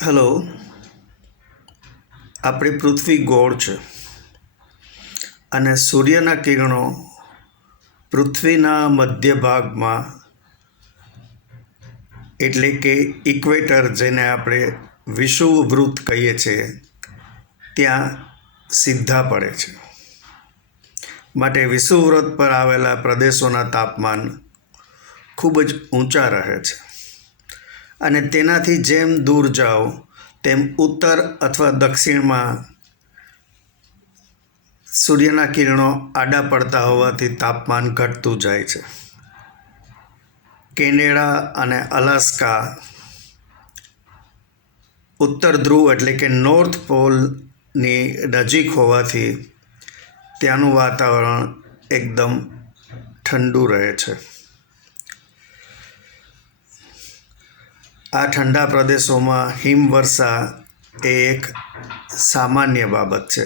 Hello, આપણી પૃથ્વી ગોળ છે અને સૂર્યના કિરણો પૃથ્વીના મધ્ય ભાગમાં એટલે કે ઇક્વેટર, જેને આપણે વિષુવવૃત્ત કહીએ છીએ, ત્યાં સીધા પડે છે. માટે વિષુવવૃત્ત પર આવેલા પ્રદેશોના તાપમાન ખૂબ જ ઊંચા રહે છે અને તેનાથી જેમ દૂર જાઓ તેમ ઉત્તર અથવા દક્ષિણમાં સૂર્યના કિરણો આડા પડતા હોવાથી તાપમાન ઘટતું જાય છે. કેનેડા અને અલાસ્કા ઉત્તર ધ્રુવ એટલે કે નોર્થ પોલની નજીક હોવાથી ત્યાંનું વાતાવરણ એકદમ ઠંડુ રહે છે. આ ઠંડા પ્રદેશોમાં હિમવર્ષા એ એક સામાન્ય બાબત છે.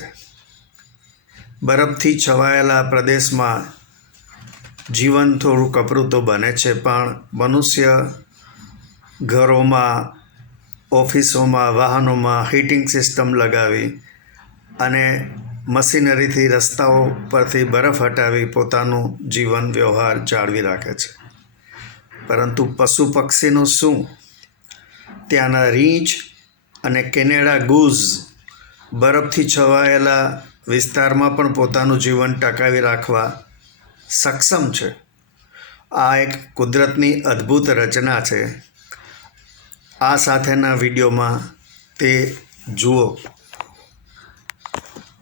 બરફથી છવાયેલા પ્રદેશમાં જીવન થોડું કપરું તો બને છે, પણ મનુષ્ય ઘરોમાં, ઓફિસોમાં, વાહનોમાં હીટિંગ સિસ્ટમ લગાવી અને મશીનરીથી રસ્તાઓ પરથી બરફ હટાવી પોતાનું જીવન વ્યવહાર જાળવી રાખે છે. પરંતુ પશુ પક્ષીનું શું? ત્યાંના રીંછ અને કેનેડા ગૂઝ બરફથી છવાયેલા વિસ્તારમાં પણ પોતાનું જીવન ટકાવી રાખવા સક્ષમ છે. આ એક કુદરતની અદ્ભુત રચના છે. આ સાથેના વિડીયોમાં તે જુઓ.